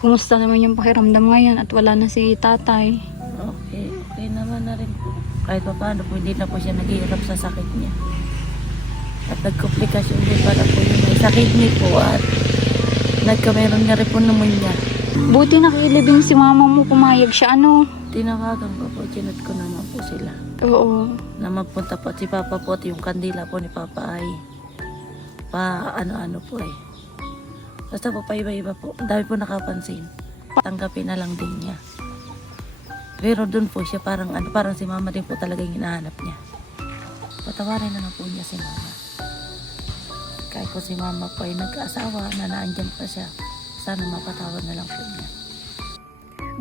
Kumusta naman yung pakiramdam ngayon at wala na si tatay? Okay naman na rin po. Kahit pa paano po, hindi na po siya naghihirap sa sakit niya. At nagkomplikasyon din para po yung may sakit niya po at nagkameron nga rin po pneumonia. Buti nakilibing si mama mo, pumayag siya, ano? Tinawagan ko po, chinat ko naman po sila. Oo. Na magpunta po at si Papa po at yung kandila po ni Papa ay pa ano-ano po eh. Basta po paiba-iba po. Ang dami po nakapansin. Tanggapin na lang din niya. Pero doon po siya parang parang si Mama din po talaga yung hinahanap niya. Patawarin na lang po niya si Mama. Kahit po si Mama po ay nag-asawa na naandyan pa siya. Sana mapatawad na lang po niya.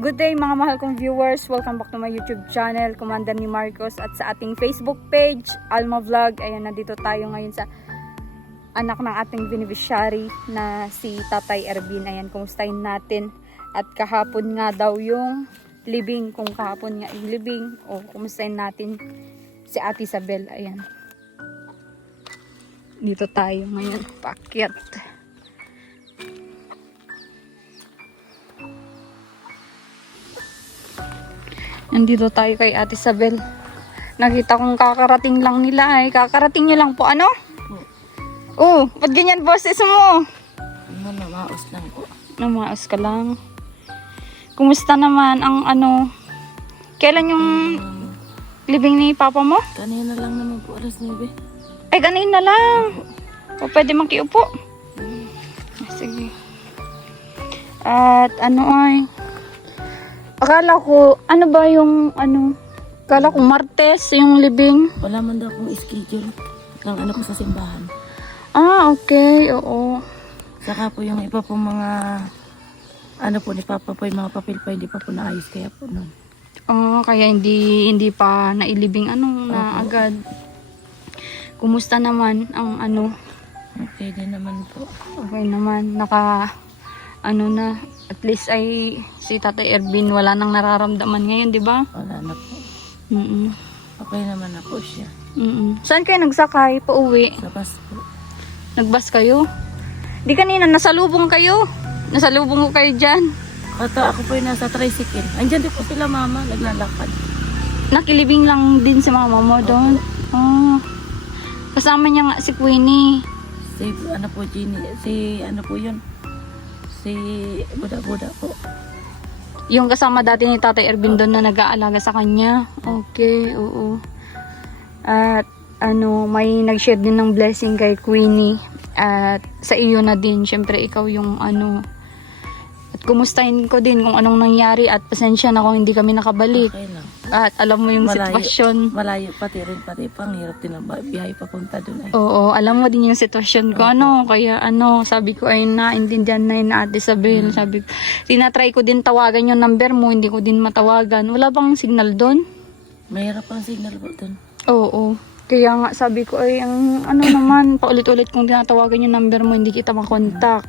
Good day mga mahal kong viewers. Welcome back to my YouTube channel, Commander ni Marcos, at sa ating Facebook page, Alma Vlog. Ayan, nandito tayo ngayon sa anak ng ating beneficiary na si Tatay Ervin. Ayan, kumustahin natin. At kahapon nga daw yung libing, kung kahapon nga yung libing, o kumustahin natin si Ate Isabel. Ayan. Dito tayo ngayon, paakyat. Nandito tayo kay Ate Isabel. Nakita kong kakarating lang nila ay. Kakarating nyo lang po, ano? Oh, ba't ganyan boses mo? Namaos lang po. Namaos ka lang. Kumusta naman ang ano? Kailan yung libing ni Papa mo? Kanina lang naman po, alas 9. Ay, ganun na lang. O, pwede makiupo. Sige. At ano ay... Akala ko, ano ba yung ano? Akala ko Martes yung libing. Wala man daw akong schedule ng ano ko sa simbahan. Ah, okay. Oo. Saka po yung iba po mga ano po ni Papa po, yung mga papel pa hindi pa po naayos kaya po nun. Kaya hindi pa nailibing ano na Opo. agad. Kumusta naman ang ano? Okay din naman po. Okay naman, ano na, at least ay si Tatay Ervin wala nang nararamdaman ngayon, di ba? Wala na po. Mm. Okay naman na po siya. Saan kayo nagsakay? Pauwi? Sa bus po. Nagbus kayo? Di kanina, nasalubong kayo. Nasalubong ko kayo dyan. Ako po yung nasa tricycle. Andyan din po sila Mama, naglalakad. Nakilibing lang din si mama mo doon. Kasama niya nga si Queenie. Si ano po, Jenny, si ano po yun? Si Buda-Buda po. Yung kasama dati ni Tatay Ervin doon na nag-aalaga sa kanya. Okay, oo. At ano, may nag-share din ng blessing kay Queenie. At sa iyo na din, syempre ikaw yung ano. At kumustahin ko din kung anong nangyari at pasensya na kung hindi kami nakabalik. Okay lang. At alam mo yung sitwasyon. Malayo pati panghirap din ang biyahe papunta doon. Oo, alam mo din yung sitwasyon ko, ano, kaya ano, sabi ko ay naintindihan na yun na Ate Isabel. Sabi ko, tinatry ko din tawagan yung number mo, hindi ko din matawagan. Wala bang signal doon? Mahirap ang signal po doon. Oo, kaya nga sabi ko ay, ang ano naman, paulit-ulit kong tinatawagan yung number mo, hindi kita makontak.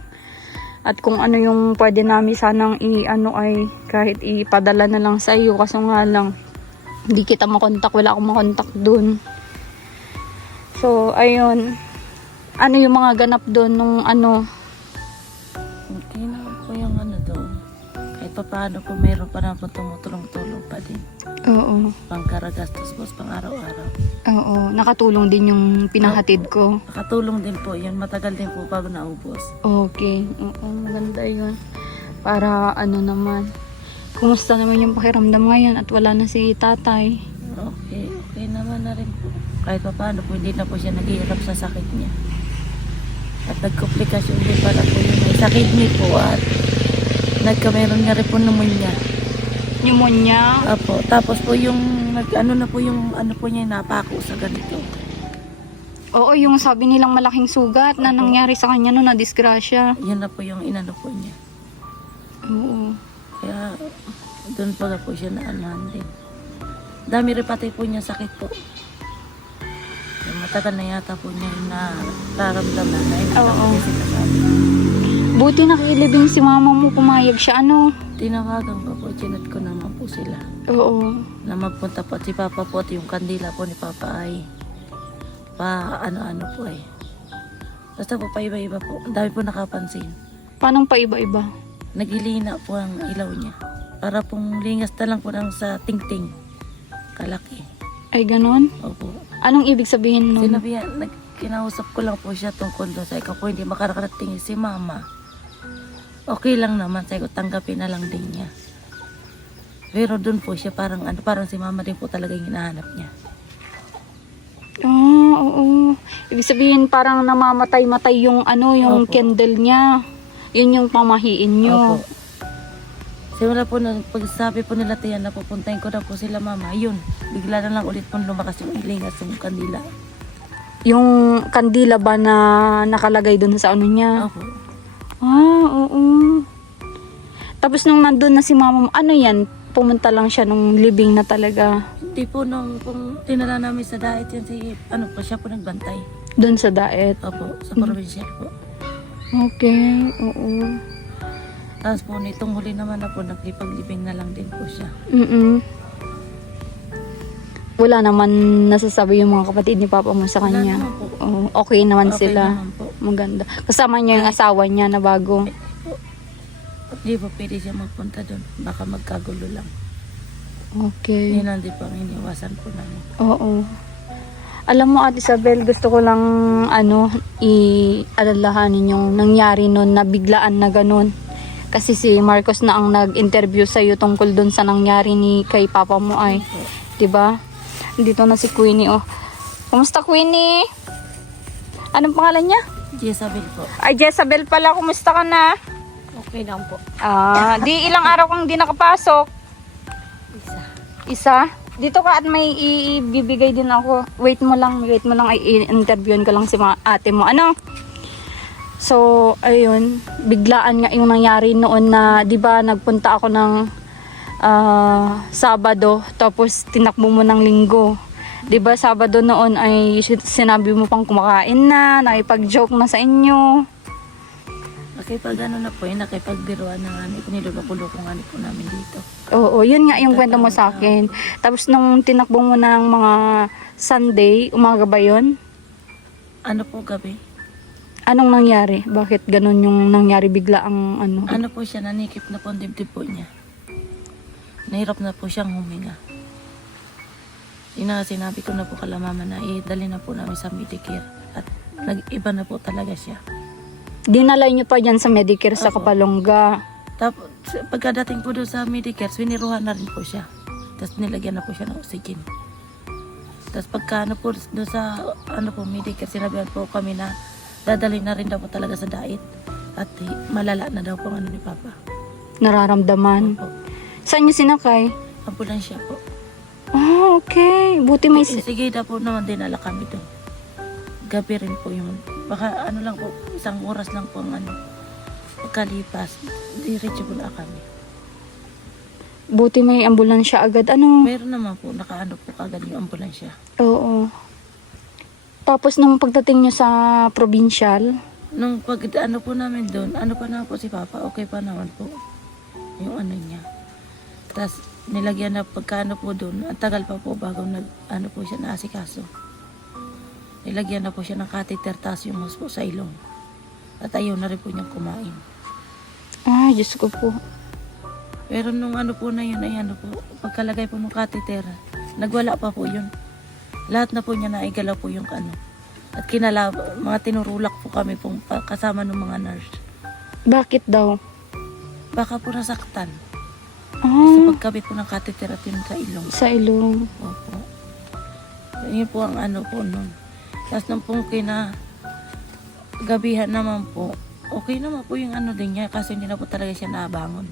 At kung ano yung pwede namin sanang ano ay, kahit ipadala na lang sa iyo, kaso nga lang, hindi kita makontak, wala akong makontak doon. So, ayun. Ano yung mga ganap doon nung ano? Okay na po yung ano doon. Kahit pa paano po meron pa na po tumutulong-tulong pa din. Oo. Pangkaragastos po, pang araw-araw. Oo. Nakatulong din yung pinahatid ko. Nakatulong din po yun. Matagal din po bago naubos. Okay. Oo, maganda yun. Para ano naman. Kumusta naman yung pakiramdam ngayon at wala na si tatay? Okay naman na rin po. Kahit pa paano po, hindi na po siya naghihirap sa sakit niya. At nagkomplikasyon din para po yung may sakit niya po at nagkameron nga rin po pneumonia. Pneumonia? Apo, tapos po yung ano na po yung ano po niya napako sa ganito. Oo, yung sabi nilang malaking sugat na nangyari sa kanya no, na disgrasya. Yan na po yung inano po niya. Oo. Kaya doon po na po siya naanahan din. Dami rin pati po niya sakit po. Matagal na yata po niya yung nararamdaman na hindi Oo. niya sinasabi. Buti nakilibing si mama mo, pumayag siya, ano? Tinawagan ko po, chinat ko naman po sila. Oo. Na magpunta po at si Papa po at yung kandila po ni Papa ay pa ano-ano po ay. Basta po paiba-iba po. Ang dami po nakapansin. Paano pa iba-iba? nagilina po ang ilaw niya. Para pong lingas na lang po ng sa tingting. Kalaki. Ay, ganon? Opo. Anong ibig sabihin nun? Sinabihan, kinausap ko lang po siya tungkol doon. Sabi ko po, hindi makarating si mama. Okay lang naman. Sabi ko, tanggapin na lang din niya. Pero doon po siya parang si mama din po talaga yung hinahanap niya. Ah, oo. Ibig sabihin parang namamatay-matay yung yung Opo. candle niya. Yun yung pamahiin nyo. Opo. Simula po nung pagsabi po nila tiyan na pupuntahin ko na po sila mama, yun, bigla na lang ulit po lumakas yung ilingas yung kandila. Yung kandila ba na nakalagay doon sa ano niya? Opo. Ah, oo. Tapos nung nandun na si mama mo, ano yan? Pumunta lang siya nung libing na talaga. Hindi po nung tinala namin sa diet yan siya po nagbantay. Doon sa daet. Opo, sa provincial po. Okay, oo. Tapos po nitong huli naman na po, nagkipaglibing na lang din po siya. Mm-mm. Wala naman nasasabi yung mga kapatid ni Papa mo sa Wala kanya. naman po. Oo, okay naman Okay sila. naman po. Maganda. Kasama niya yung asawa niya na bago. Hindi po pwede siya magpunta doon. Baka magkagulo lang. Okay. Yun ang di po ang iniwasan po namin. Oo. Alam mo, Ate Isabel, gusto ko lang i-alalahanin yung nangyari nun na biglaan na ganun. Kasi si Marcos na ang nag-interview sa iyo tungkol dun sa nangyari ni kay Papa mo ay, 'di ba? Dito na si Queenie, oh. Kumusta, Queenie? Anong pangalan niya? Jezabel po. Ay, Jezabel pala, kumusta ka na? Okay lang po. Ah, di ilang araw kang di nakapasok? Isa? Dito ka at may ibibigay din ako. Wait mo lang ay i-interviewin ko lang si mga ate mo. Ano? So, ayun, biglaan nga yung nangyari noon na, 'di ba, nagpunta ako ng Sabado, tapos tinakbo mo ng Linggo. 'Di ba, Sabado noon ay sinabi mo pang kumakain na, nakipag-joke na sa inyo. Nakipag na po yun, nakipagbiruan na nga po, niluloko-loko nga po namin dito. Oo, yun nga yung kwento mo sa akin. Tapos nung tinakbo mo ng mga Sunday, umaga ba yun? Ano po gabi? Anong nangyari? Bakit ganun yung nangyari bigla ang ano? Ano po siya, nanikip na po ang dibdib po niya. Nahirap na po siyang huminga. Sinabi ko na po kala mama na dali na po namin sa Medicare. At nag-iba na po talaga siya. Dinala nyo pa dyan sa Medicare sa Opo. Kapalongga. Tapos pagkadating po doon sa Medicare, swiniruhan na rin po siya. Tapos nilagyan na po siya ng oxygen. Tapos pagka ano po doon sa Medicare, sinabihan po kami na dadalhin na rin daw po talaga sa diet. At malala na daw po ang ano ni Papa. Nararamdaman. Opo. Saan nyo sinakay? Ambulansya po. Ah, okay. Buti may... Sige daw po naman dinala kami doon. Gabi rin po yun. Baka ano lang po, isang oras lang po ang pagkalipas. Diretso po na kami. Buti may ambulansya agad. Ano? Meron naman po, nakaano po kagad yung ambulansya. Oo. Tapos nung pagdating nyo sa provincial, Nung pag ano po namin doon, ano pa na po si Papa, okay pa naman po. Yung ano niya. Tapos nilagyan na pagkaano po doon, ang tagal pa po bago ano po siya naasikaso. Nilagyan na po siya ng catheter, tapos yung hose po sa ilong. At ayaw na rin po niyang kumain. ay, Diyos ko po. Pero nung ano po na yun, ay ano po, pagkalagay po ng catheter, nagwala pa po yun. Lahat na po niya naigalaw po yung ano. At mga tinurulak po kami pong kasama ng mga nurse. Bakit daw? Baka po nasaktan. Sa Ah, pagkabit po ng catheter at yun sa ilong. sa ilong. Opo. Yun po ang ano po nun. Tapos nung pong gabihan naman po, okay naman po yung ano din niya kasi hindi na po talaga siya nabangon.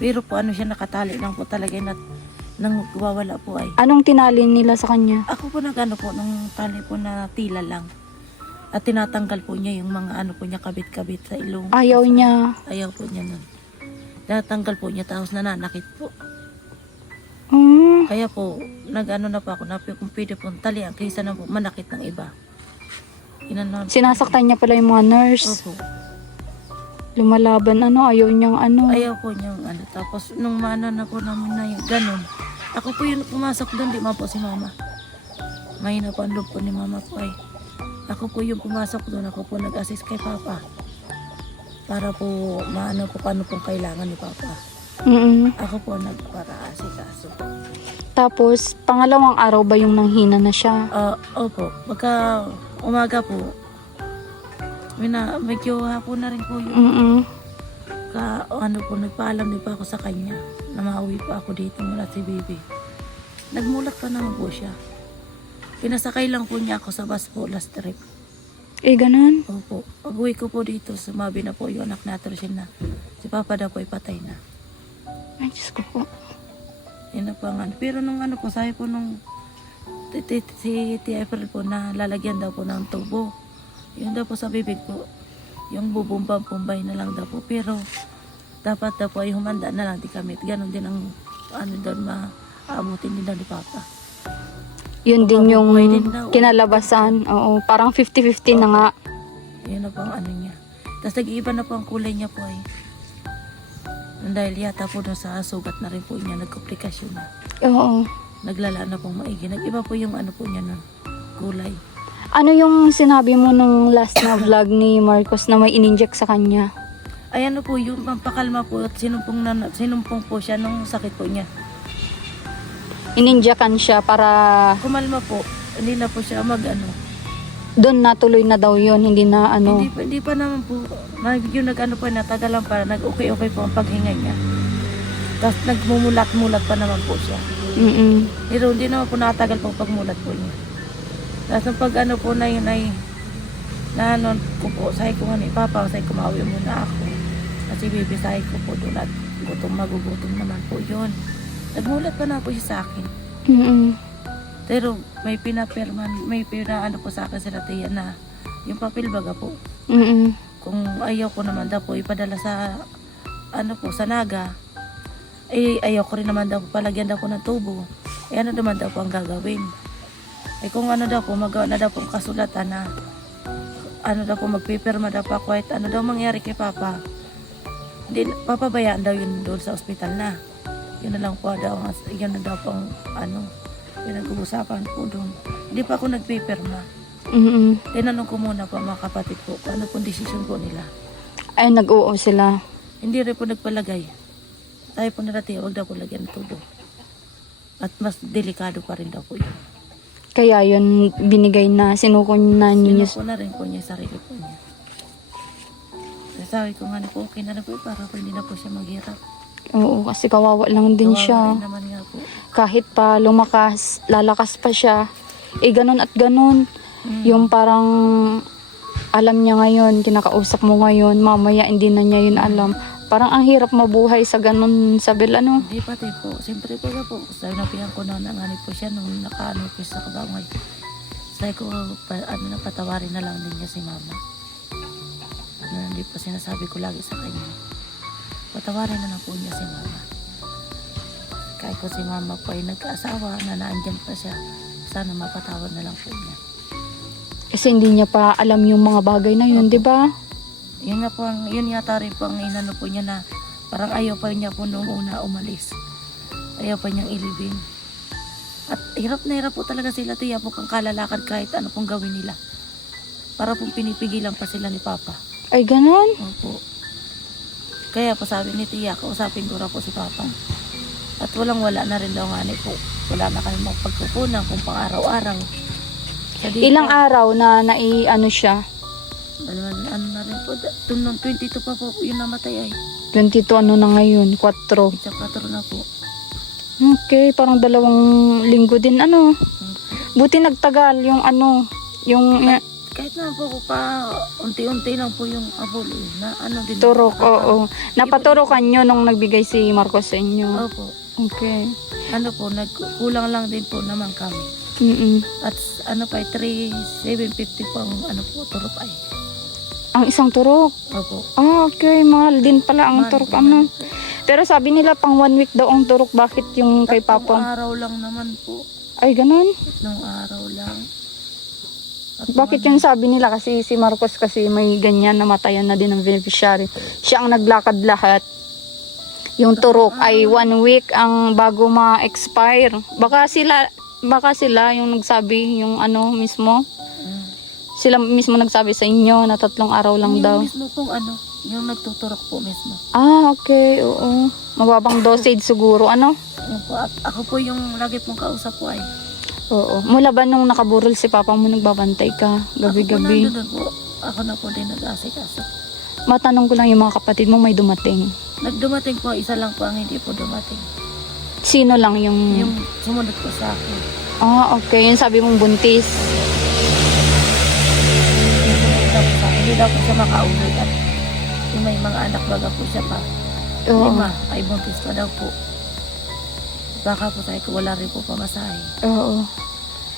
Pero po ano siya, nakatali lang po talaga nang wawala po ay. Anong tinalin nila sa kanya? Ako po nag-ano po, nung tali po na tila lang. At tinatanggal po niya yung mga ano po niya, kabit-kabit sa ilong. Ayaw niya. Ayaw po niya nun. Tinatanggal po niya, tapos nananakit po. Ah, Kaya po, nag-ano na po ako, kung pwede po talian, kaysa na po manakit ng iba. Inanon. sinasaktan niya pala yung mga nurse. Opo. Lumalaban, ayaw niyang Ayaw po niyang ano. Tapos, nung maano na po namin na yun, ganun. Ako po yung pumasok doon, di po si mama. Mahina po ang loob po ni mama po ay. Ako po yung pumasok doon, ako po nag-assist kay Papa. para po maano po kung ano pong kailangan ni Papa. Mm-mm. Ako po nagpara-asikaso. Tapos, pangalawang araw ba yung nanghina na siya? Opo, pagka umaga po, medyo hapon na rin po yun. Mm-mm. Ano po, nagpaalam din pa ako sa kanya na mauwi pa ako dito mula si Bibi. Nagmulat pa naman po siya. Pinasakay lang po niya ako sa bus po last trip. Ganun? Opo, pag-uwi ko po dito, sumabi na po yung anak natin na si Papa daw po ay patay na. Ay, Diyos ko po. Yun na po ang ano. Pero nung ano po, sabi po nung si Tia April po na lalagyan daw po ng tubo. Yun daw po sa bibig po, yung bubumbang-pumbay na lang daw po. Pero dapat daw po ay humanda na lang di kami. Ganon din ang ano doon maabutin din daw ni Papa. Yun din yung Mabubuhay din daw. kinalabasan. Oo, parang 50-50 na nga. Yun na po ang ano niya. Tapos nag-iiba na po ang kulay niya po ay. Dahil yata po doon sa sugat na rin po niya, nagkomplikasyon na. Oo. Naglala na pong maigi. Nag-iba po yung ano po niya ng kulay. Ano yung sinabi mo nung last na vlog ni Marcos na may ininject sa kanya? Ay ano po, yung pampakalma po at sinumpong po siya nung sakit po niya. Ininjectan siya para Kumalma po, hindi na po siya doon natuloy na daw yun, hindi na ano. Hindi pa naman po, yung po, natagalan pa, nag-okay po ang paghinga niya. Tapos nagmumulat-mulat pa naman po siya. Mm-mm. Pero hindi naman po natagal po pagmulat po niya. Tapos nung pag po na yun ay, ko po, sabi ko nga ni Papa, sabi ko mauwi muna ako. Kasi bibisahin ko po doon at magugutom naman po yun. Nagmulat pa na po siya sa akin. Mm-mm. Pero may pinaano po sa akin sila Tia na yung papel baga po. Mm-mm. Kung ayaw ko naman daw po ipadala sa sa Naga, ayaw ko rin naman daw po palagyan daw po ng tubo. Ano naman daw po ang gagawin. Kung daw po magawa na daw po kasulatan na daw po magpipirma daw po kahit ano daw mangyari kay Papa. Hindi, papabayaan daw yun doon sa ospital na. Yun na lang po daw, yun na daw po ang pinag-uusapan po doon. Hindi pa ako nagpipirma. Mm-mm. Tinanong ko muna po mga kapatid ko kung ano pong desisyon po nila. Ay, nag-oo sila. Hindi rin po nagpalagay. Sabi po nila Tia, huwag daw po lagyan ng tubo. At mas delikado pa rin daw po yun. Kaya yun binigay na, sinuko na ninyo. Sinuko na rin po niya sarili po niya. Sabi ko nga na po, okay na po para po hindi na po siya maghirap. Oo, kasi kawawa lang din Kawawa siya. rin naman nga po. Kahit pa lumakas, lalakas pa siya. Ganun at ganun. Yung parang alam niya ngayon, kinakausap mo ngayon, mamaya hindi na niya yun alam. Parang ang hirap mabuhay sa ganun, Sabel, ano? Hindi pati po. Siyempre po, sinabihan ko na nanganib po siya nung nakaano po sa kabangay. Sabi ko, patawarin na lang din niya si Mama. Na hindi po sinasabi ko lagi sa kanya. Patawarin na lang po niya si Mama. Kahit po si Mama po ay nagkaasawa na naandyan pa siya, sana mapatawad na lang po niya. Kasi hindi niya pa alam yung mga bagay na yun, di ba? Yun nga po, yun yata rin po ang inano po niya na parang ayaw pa rin niya po nung una umalis. Ayaw pa niyang ilibing. At hirap na hirap po talaga sila Tia po kang kalalakad kahit ano pong gawin nila. Para pong pinipigilan pa sila ni Papa. Ay, ganun? Opo. Kaya po sabi ni Tia, kausapin ko na po si Papa. At walang-wala na rin daw nga po. Wala na kami magpagpupunan kung pang araw-araw. Ilang araw na nai-ano siya? Ano na rin po. Nung 22 pa po yun namatay ay. 22 ano na ngayon? 4. Isa 4 na po. Okay, parang 2 linggo din ano. Buti nagtagal yung yung Kahit na po pa unti-unti lang po yung abol na din. turok, oo. Napaturokan nyo nung nagbigay si Marcos sa inyo. Opo. Okay. Kulang lang din po naman kami. Mm-mm. At 3,750 po ang turok ay. Ang isang turok. Opo. Okay, mahal din pala ang Mahal turok po. Pero sabi nila pang 1 week daw ang turok. Bakit yung kay Tatlong Papa? araw lang naman po. Ay, ganun? Tatlong araw lang. Bakit yung sabi nila? Kasi si Marcos kasi may ganyan, namatayan na din ng beneficiary. Siya ang naglakad lahat. Yung turok ay 1 week ang bago ma-expire. Baka sila yung nagsabi, yung mismo. Sila mismo nagsabi sa inyo na 3 araw lang daw. Yung mismo pong Yung nagtuturok po mismo. Ah, okay, oo. Mababang dosage siguro, ano? Yun po, ako po yung lagi pong kausap po ay. Oo. Mula ba nung nakaburol si papa mo, nagbabantay ka gabi-gabi? Ako po nandun po. Ako na po din nag-asikaso. Matanong ko lang yung mga kapatid mo, may dumating. Nagdumating po, isa lang po ang hindi po dumating. Sino lang yung... Yung sumunod po sa akin. Ah, okay. Yung sabi mong buntis. Yung sumunod daw po sa akin. Hindi daw po siya makauwi at yung may mga anak baga po siya pa. Oo. 5 ay buntis pa daw po. Baka po tayo wala rin po pamasahe. Oo.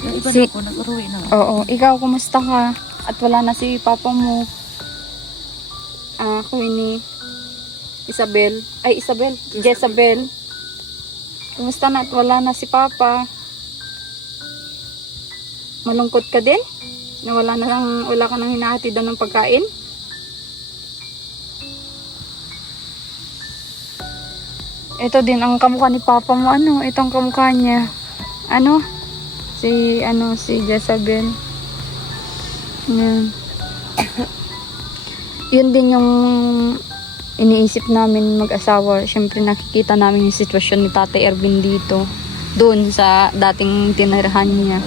Yung iba Si- na po nag-uwi na nga. Oo. Ikaw, kumusta ka? At wala na si papa mo. Ah, ako ini Isabel. Ay, Isabel. Jezabel. Kumusta na at wala na si papa? Malungkot ka din? Na wala ka nang hinahatidan ng pagkain? Ito din ang kamukha ni papa mo. Ano? Ito ang kamukha niya. Ano? Si Jezabel. Yan. Yun din yung iniisip namin mag-asawa. Siyempre nakikita namin yung sitwasyon ni Tatay Ervin dito. Doon sa dating tinirahan niya.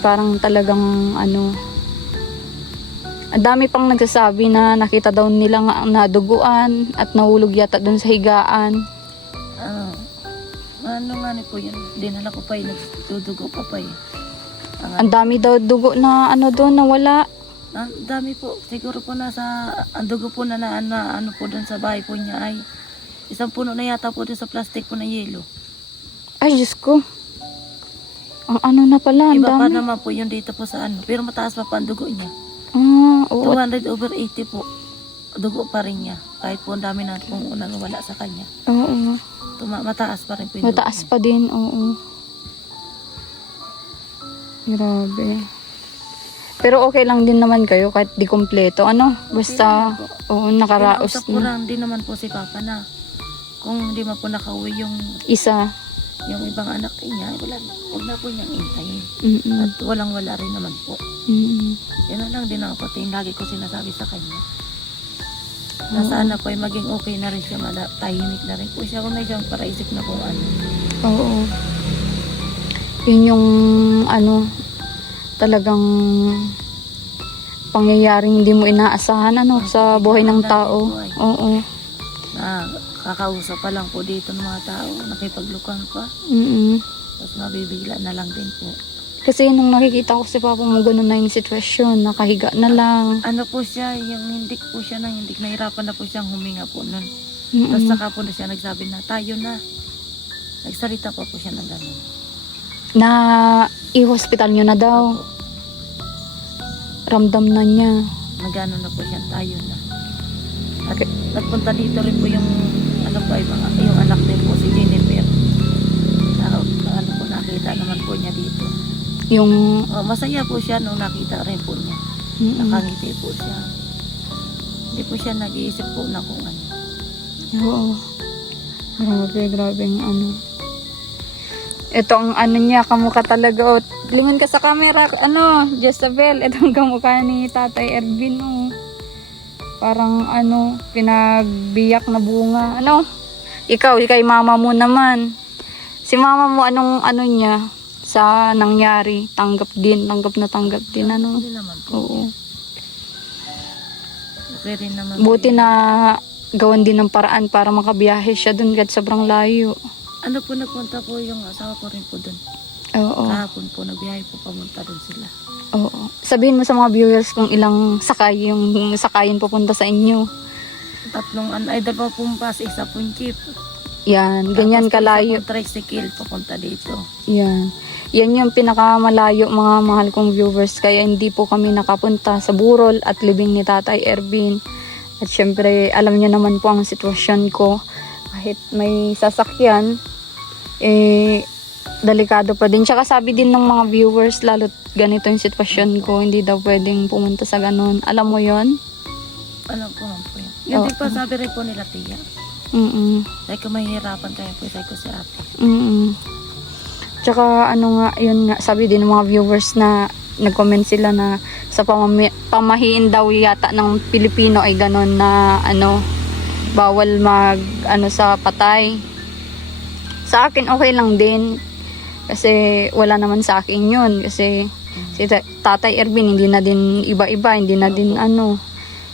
Parang talagang ano. Ang dami pang nagsasabi na nakita daw nila nga naduguan at nahulog yata doon sa higaan. Ano nga ni po yun? Dinala ko pa yun. Nagdudugo pa pa yun. Ang dami daw dugo na ano doon nawala. Ang dami po. Siguro po nasa, ang dugo po na ano po doon sa bahay po niya ay isang puno na yata po doon sa plastic po na yelo. Ay, Diyos ko. Ang ano na pala, ang Iba pa dami. naman po yun dito po sa ano. Pero mataas pa ang dugo niya. Ah, oo. 200/80 po. Dugo pa rin niya. Kahit po ang dami na pong unang wala sa kanya. Oo. Mataas pa rin po yung dugo Mataas niya. pa din, oo. Grabe. Pero okay lang din naman kayo kahit di kompleto. Ano? Basta, oo, nakaraos Kinausap ko na. lang din naman po si Papa na kung hindi man po nakauwi yung Isa. ibang anak niya, huwag na po niyang intayin. Mm-mm. At walang-wala rin naman po. Mm-mm. Yan na lang din ako pati yung lagi ko sinasabi sa kanya. Na sana po ay maging okay na rin siya, tahimik na rin po siya. Kung na siyang paraisip na kung ano. Oo. Yun yung, ano, talagang pangyayaring hindi mo inaasahan, ano, sa buhay ng tao. Oo. Na kakausap pa lang po dito ng mga tao, nakipaglukan pa. Mm-mm. Tapos mabibigla na lang din po. Kasi nung nakikita ko si papa mo, ganun na yung sitwasyon, nakahiga na lang. Ano po siya, yung hindik po siya ng hindik, nahirapan na po siyang huminga po nun. Mm-mm. Tapos saka po na siya nagsabi na, tayo na. Nagsalita pa po siya ng gano'n. Na i-hospital nyo na daw. Opo. Ramdam na niya. Nagano na po siya, tayo na. At nagpunta dito rin po yung, ano po, yung anak din po, si Jennifer. Ano po, nakita naman po niya dito. Yung... Masaya po siya nung nakita rin po niya. Mm-mm. Nakangiti po siya. Hindi po siya nag-iisip po na kung ano. Oo. Grabe ang ano. Ito ang ano niya, kamukha talaga. Oh. Lingon ka sa camera, ano, Jezabel. Ito ang kamukha ni Tatay Ervin. Oh. Parang ano, pinagbiyak na bunga. Ano? Ikaw, kay mama mo naman. Si mama mo, anong ano niya sa nangyari? Tanggap din ano? Hindi naman po. Oo. Okay rin naman. Buti po yun. na gawan din ng paraan para makabiyahe siya dun kahit sobrang layo. Ano po, nagpunta po yung asawa ko rin po dun. Oo. Kahapon po, nagbiyahe po pamunta dun sila. Oo. Sabihin mo sa mga viewers kung ilang sakay yung sakayin pupunta sa inyo. Tatlong, ay dalawa pong bus, isa pong jeep. Yan, ganyan Tapos kalayo. isa pong tricycle papunta dito. Yan. Yan yung pinakamalayo mga mahal kong viewers. Kaya hindi po kami nakapunta sa burol at libing ni Tatay Ervin. At syempre, alam niyo naman po ang sitwasyon ko. Kahit may sasakyan, delikado pa din. Tsaka sabi din ng mga viewers, lalo't ganito yung sitwasyon ko, hindi daw pwedeng pumunta sa ganun. Alam mo yon? Alam ko man po yun. Yan din pa sabi rin po nila tiya. Mm-mm. Dahil kung mahihirapan tayo po, sabi ko si ate. Mm-mm. Tsaka ano nga, yun nga, sabi din ng mga viewers na nag-comment sila na sa pamahiin daw yata ng Pilipino ay ganon na ano, bawal mag ano sa patay. Sa akin okay lang din kasi wala naman sa akin yun kasi si Tatay Erwin hindi na din iba-iba, hindi na din ano,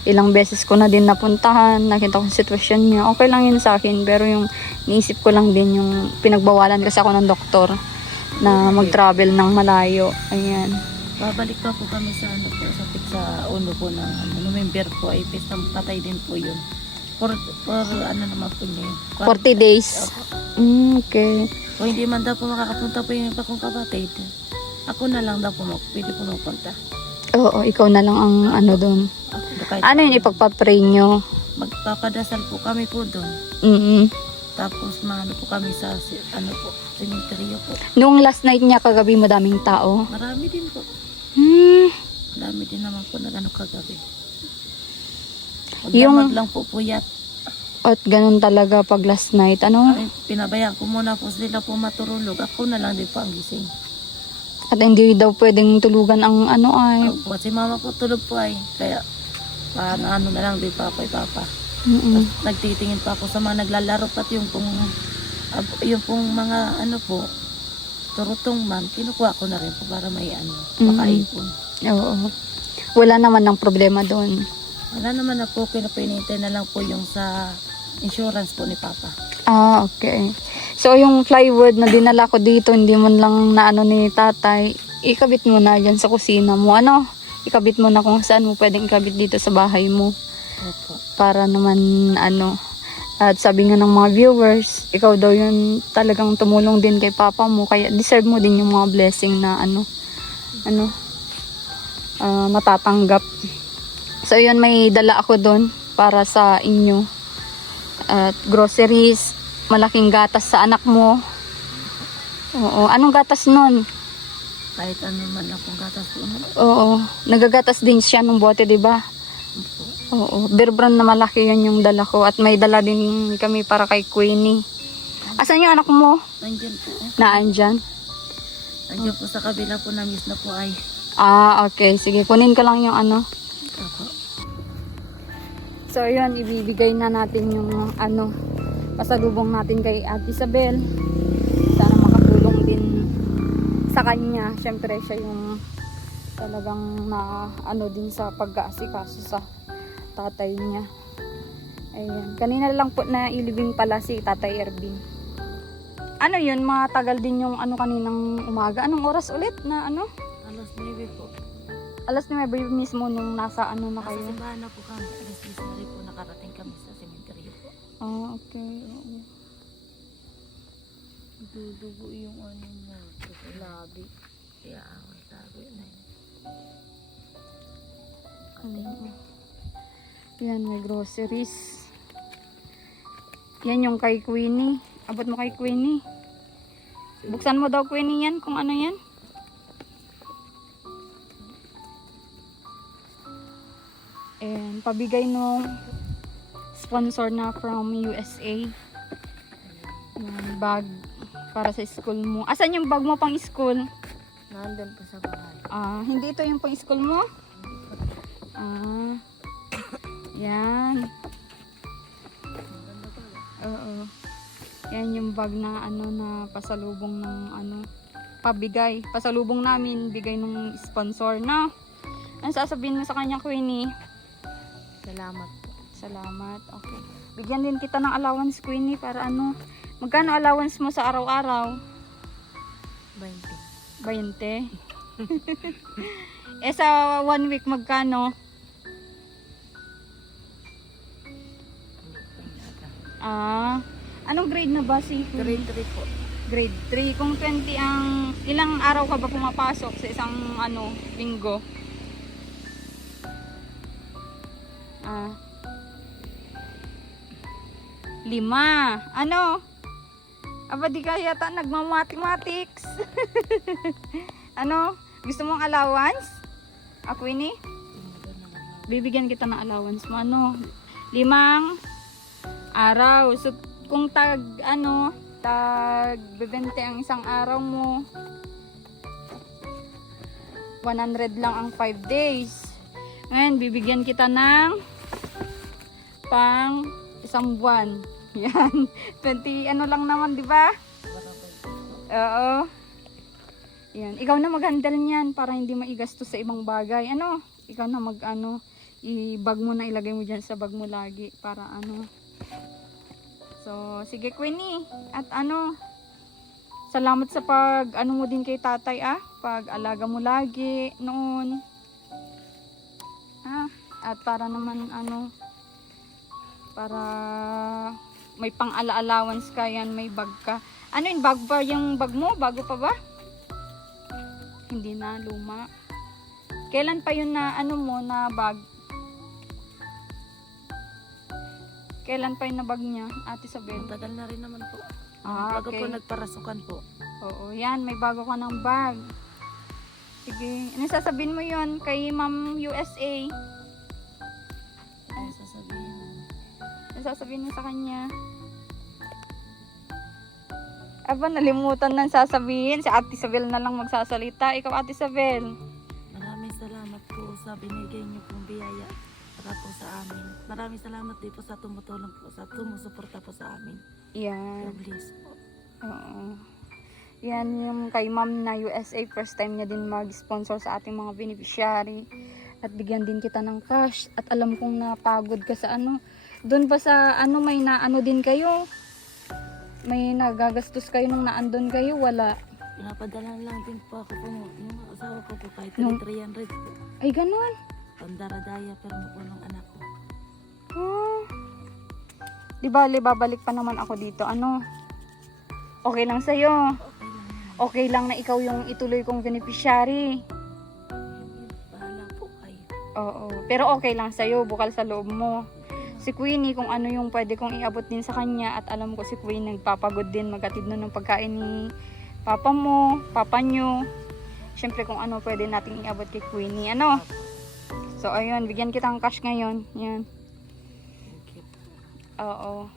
ilang beses ko na din napuntahan, nakita ko yung sitwasyon niya, okay lang yun sa akin, pero yung niisip ko lang din yung pinagbawalan kasi ako ng doktor na mag-travel ng malayo. Ayan. Babalik pa po kami sa ano po, sa uno po ng ano, November po, ay pestang patay din po yun. For ano naman po niya yun. 40 days. Okay. O hindi man daw po makakapunta po yung iba kong kapatid. Ako na lang daw po pwede po mapunta. Oo, ikaw na lang ang ano doon. Kahit Ano yun ipagpa-pray nyo? magpapadasal po kami po doon. Tapos maano po kami sa ano po, cemetery po. Noong last night niya kagabi madaming tao. Marami din po. Marami din naman po na ano kagabi. Yung lang po puyat. at ganun talaga pag last night. Ano? Ay, pinabayaan ko muna po sila po matulog. Ako na lang din po ang gising. At hindi daw pwedeng tulugan ang ano ay. Opo, kasi mama po tulog po ay. Kaya ano na lang din papa. Mm-mm. Nagtitingin pa ako sa mga naglalaro pat yung pong mga ano po turutong man, kinukuha ko na rin po para may ano, makaipon. Oo. Wala naman ng problema doon. Wala naman na po, pinapinintay na lang po yung sa insurance po ni Papa. Ah, okay. So yung plywood na dinala ko dito, hindi man lang na ano ni tatay, ikabit mo na dyan sa kusina mo. Ano? Ikabit mo na kung saan mo pwedeng ikabit dito sa bahay mo. Opo. Para naman ano, at sabi nga ng mga viewers, ikaw daw yun talagang tumulong din kay papa mo, kaya deserve mo din yung mga blessing na matatanggap. So yun, may dala ako doon para sa inyo. At groceries, malaking gatas sa anak mo. Oo, anong gatas nun? Kahit ano man akong gatas po. Oo, nagagatas din siya ng bote, di ba? Oo, bear brand na malaki yan yung dala ko. At may dala din kami para kay Queenie. Asan yung anak mo? Nandiyan po. Naandyan? Nandiyan po sa kabila po na miss na po ay. Ah, okay. Sige, kunin ko lang yung ano. Opo. So, yun, ibibigay na natin yung ano, pasalubong natin kay Ate Isabel. Sana makatulong din sa kanya. Siyempre, siya yung talagang na ano din sa pag-aasikaso sa tatay niya. Ayan. Kanina lang po na ilibing pala si Tatay Erwin. Ano yun? Matagal din yung ano kaninang umaga. Anong oras ulit na ano? Alas 9 po. Alas 9 mismo nung nasa ano na Nasa kayo? simbahan na po kami. Alas 10 na rin po nakarating kami sa cemetery po. Ah, okay. Oo. Dudugo yung ano niya. Sa labi. Kaya ako sabi na yun. Yan, may groceries. Yan yung kay Queenie. Abot mo kay Queenie. Buksan mo daw, Queenie, yan kung ano yan. And pabigay nung sponsor na from USA. Yung bag para sa school mo. Asan yung bag mo pang school? Nandun po sa bahay. Ah, hindi ito yung pang school mo? Ah. Yan. Oo. Yan yung bag na ano na pasalubong ng ano pabigay. Pasalubong namin bigay ng sponsor na. Ano sasabihin mo sa kanya, Queenie? Salamat po. Salamat. Okay. Bigyan din kita ng allowance, Queenie, para ano. Magkano allowance mo sa araw-araw? 20. 20. Eh sa 1 week magkano? Ah, anong grade na ba si Grade 3 po. Grade 3. Kung 20 ang ilang araw ka ba pumapasok sa isang ano, linggo? Ah. 5. Ano? Aba di ka yata nagmamathematics. Ano? Gusto mong allowance? Ako ini? Bibigyan kita ng allowance mo. Ano? 5 araw. So, kung tag 20 ang isang araw mo, 100 lang ang 5 days. Ngayon, bibigyan kita ng pang isang buwan. Yan. 20 ano lang naman, di ba? Oo. Yan. Ikaw na mag-handle niyan para hindi maigastos sa ibang bagay. Ano? Ikaw na mag-ano, i-bag mo na, ilagay mo dyan sa bag mo lagi para ano. So, sige Queenie. At ano, salamat sa pag ano mo din kay tatay pag-alaga mo lagi noon. At para naman ano, para may pang-ala-allowance ka yan, may bag ka. Ano yung bag ba? Yung bag mo? Bago pa ba? Hindi na, luma. Kailan pa yun na ano mo na bag? Kailan pa yun na bag niya, Ate Isabel? Tagal na rin naman po. Bago Okay. po nagparasukan po. Oo, yan. May bago ka ng bag. Sige. Ano sasabihin mo yun kay Ma'am USA? Ano sasabihin? Ano sasabihin mo sa kanya? Aba, nalimutan ng sasabihin. Si Ate Isabel na lang magsasalita. Ikaw, Ate Isabel. Maraming salamat po sa binigay niyo pong biyaya para po sa amin. Maraming salamat din po sa tumutulong po, sa tumusuporta po sa amin. Yan. God bless po. Oo. Yan yung kay Ma'am na USA. First time niya din mag-sponsor sa ating mga beneficiary. At bigyan din kita ng cash. At alam kong napagod ka sa ano. Doon ba sa ano may naano din kayo? May nagagastos kayo nung naandun kayo? Wala. Pinapadala lang din po ako po. Yung asawa ko po kahit Nung- 300 po. Ay, ganun. Pandaradaya pero po ng anak ko. Oh. Di ba, babalik pa naman ako dito. Ano? Okay lang sa'yo. Okay lang naman. Okay lang na ikaw yung ituloy kong beneficiary. Bahala po kayo. Oo. Pero okay lang sa'yo, bukal sa loob mo. Si Queenie, kung ano yung pwede kong iabot din sa kanya, at alam ko si Queenie nagpapagod din, maghatid na ng pagkain ni papa mo, papa nyo. Siyempre kung ano pwede nating iabot kay Queenie. Ano? So ayun, bigyan kitang cash ngayon. Yan. Thank you. Oo.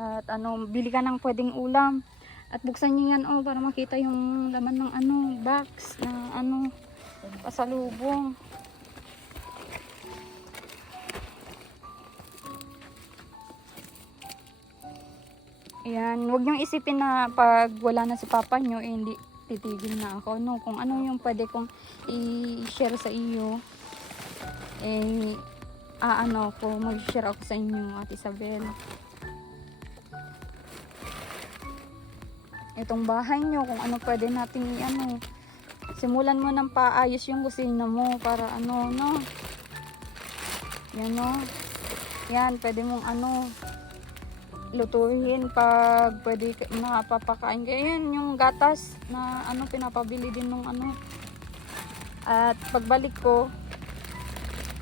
At ano, bili ka ng pwedeng ulam. At buksan niyo yan para makita yung laman ng ano, box na ano, pasalubong. Ayan, huwag niyong isipin na pag wala na si papa niyo, hindi titigil na ako. No, kung ano yung pwede kong i-share sa iyo, ano ko, mag-share ako sa inyo, Ate Isabel. Itong bahay nyo, kung ano pwede natin i-ano. Simulan mo ng paayos yung kusina mo para ano, no? Yan, no? Yan, pwede mong ano, lutuin pag pwede napapakain kayo. Yan, yung gatas na ano, pinapabili din nung ano. At pagbalik ko,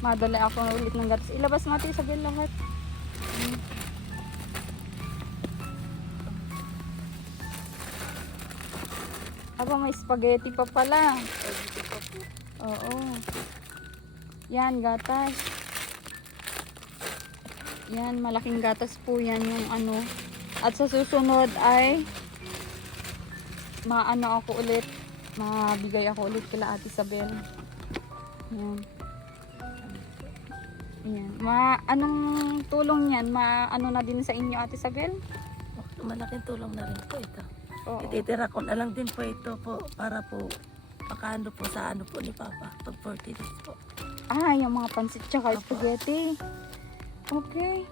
madala ako ulit ng gatas. Ilabas mo, Ate Isabel, lahat. Aba, may spaghetti pa pala. Oo. Yan, gatas. Yan, malaking gatas po yan yung ano. At sa susunod ay maano ako ulit. Mabigay ako ulit kila Ate Isabel. Yan. Yan. Anong tulong yan? Ano na din sa inyo, Ate Isabel? Malaking tulong na rin po ito. Oo. Ititira ko na lang din po ito po para po makaano po sa ano po ni Papa pag 40 days po. Yung mga pansit tsaka Opo. spaghetti. Okay.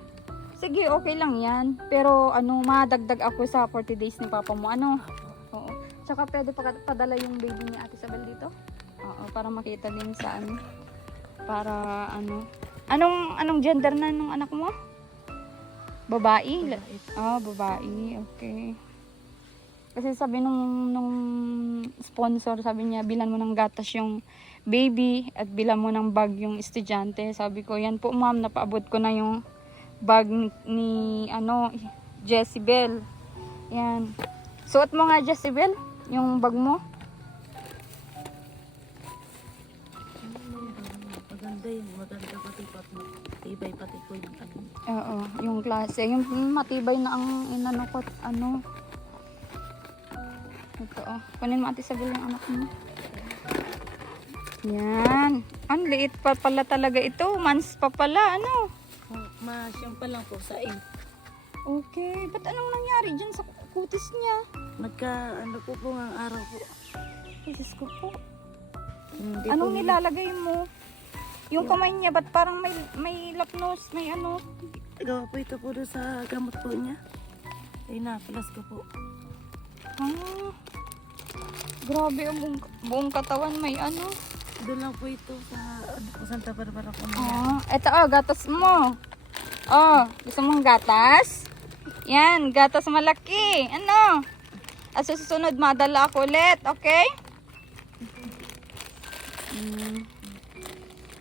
Sige, okay lang yan. Pero ano, madagdag ako sa 40 days ni Papa mo. Ano? Opo. Oo. Tsaka pwede padala yung baby ni Ate Isabel dito? Oo, para makita din sa ano. Para ano. Anong gender na nung anak mo? Babae? Babae. Okay. Kasi sabi nung sponsor, sabi niya, bilan mo ng gatas yung baby at bilan mo ng bag yung estudyante. Sabi ko, yan po ma'am, napaabot ko na yung bag ni Jezebel. Yan. Suot mo nga, Jezebel, yung bag mo. Maganda pati po at matibay pati po yung ano. Oo, yung klase. Yung matibay na ang inano ko, ano. Ito, Kunin mo, Ate Isabel, yung anak mo. Yan. Ang liit pa pala talaga ito. Months pa pala, ano? Masyang pa lang po sa Okay. Ba't anong nangyari dyan sa kutis niya? ano po ang araw po. Ay, Diyos ko po. Hindi Anong po, nilalagay mo? Yung kamay niya, ba't parang may lapnos, may ano? gawa po ito po doon sa gamot po niya. Ay napilas ko po. Ah, grabe ang buong katawan, may ano. Doon lang po ito sa Santa Barbara po. Eto gatas mo. Gusto mong gatas? Yan, gatas malaki. Ano? At sa susunod, madala ako ulit, okay?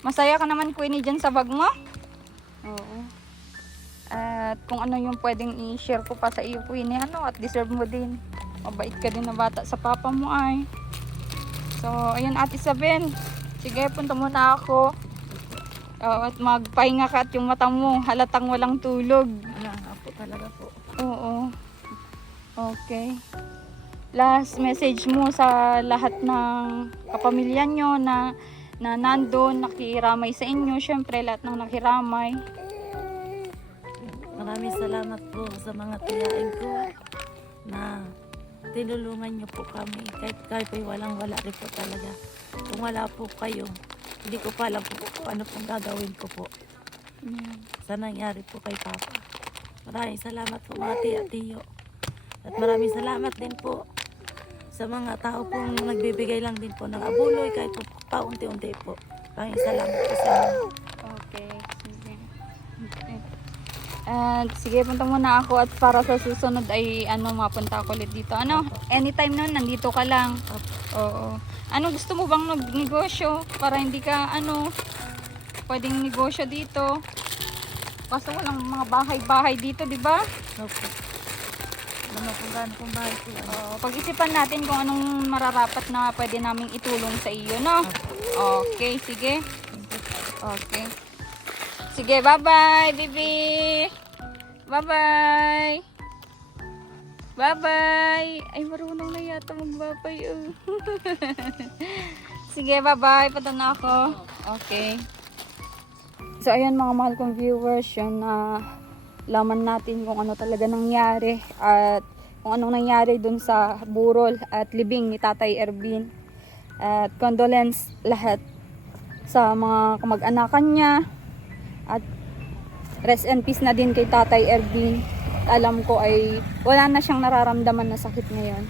Masaya ka naman, Queenie, dyan sa bag mo? Oo. At kung ano yung pwedeng i-share ko pa sa iyo, Queenie, at deserve mo din. Mabait ka din na bata sa papa mo ay. So, ayan, Ate Isabel. Sige, punta muna ako. At magpahinga ka at yung mata mo halatang walang tulog. Wala nga po talaga po. Oo. Okay. Last message mo sa lahat ng kapamilya nyo na nandun, nakiramay sa inyo. Siyempre, lahat ng nakiramay. Maraming salamat po sa mga tiyain ko na tinulungan niyo po kami. Kahit po walang-wala rin po talaga. Kung wala po kayo, hindi ko pa alam po kung ano pong gagawin ko po. Sa nangyari po kay Papa. Maraming salamat po mga tiya-tiyo. At maraming salamat din po sa mga tao pong nagbibigay lang din po ng abuloy kahit po paunti-unti po. Maraming salamat po sa inyo. Okay. Sige. At sige, punta muna ako at para sa susunod ay mapunta ako ulit dito. Anytime nun, nandito ka lang. Oo. Ano gusto mo bang negosyo para hindi ka pwedeng negosyo dito? Kaso walang mga bahay-bahay dito, di ba? Opo. Naman kung gaano kong bahay po. Pag-isipan natin kung anong mararapat na pwede naming itulong sa iyo, no? Okay, sige. Okay. Sige, bye-bye, baby. Bye-bye. Bye-bye. Ay, marunong na yata mag-bye-bye. Sige, bye-bye. Punta na ako. Okay. So, ayan mga mahal kong viewers, yun na laman natin kung ano talaga nangyari at kung anong nangyari dun sa burol at libing ni Tatay Ervin. At condolence lahat sa mga kamag-anakan niya at rest in peace na din kay Tatay Ervin. Alam ko ay wala na siyang nararamdaman na sakit ngayon.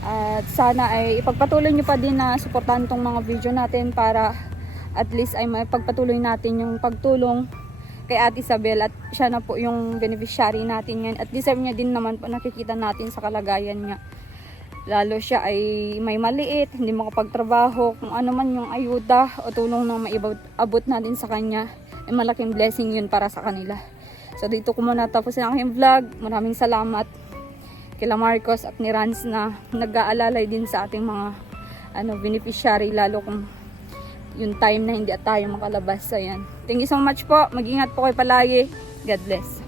At sana ay ipagpatuloy niyo pa din na suportahan tong mga video natin para at least ay maipagpatuloy natin yung pagtulong kay Ate Isabel at siya na po yung beneficiary natin ngayon. At deserve niya din naman po, nakikita natin sa kalagayan niya. Lalo siya ay may maliit, hindi makapagtrabaho, kung ano man yung ayuda o tulong na maibabot natin sa kanya, ay malaking blessing yun para sa kanila. So dito ko muna tapos ang aking vlog. Maraming salamat kila Marcos at ni Rans na nag-aalalay din sa ating mga beneficiary, lalo kung yung time na hindi tayo makalabas. Ayan. Thank you so much po. Mag-ingat po kayo palagi. God bless.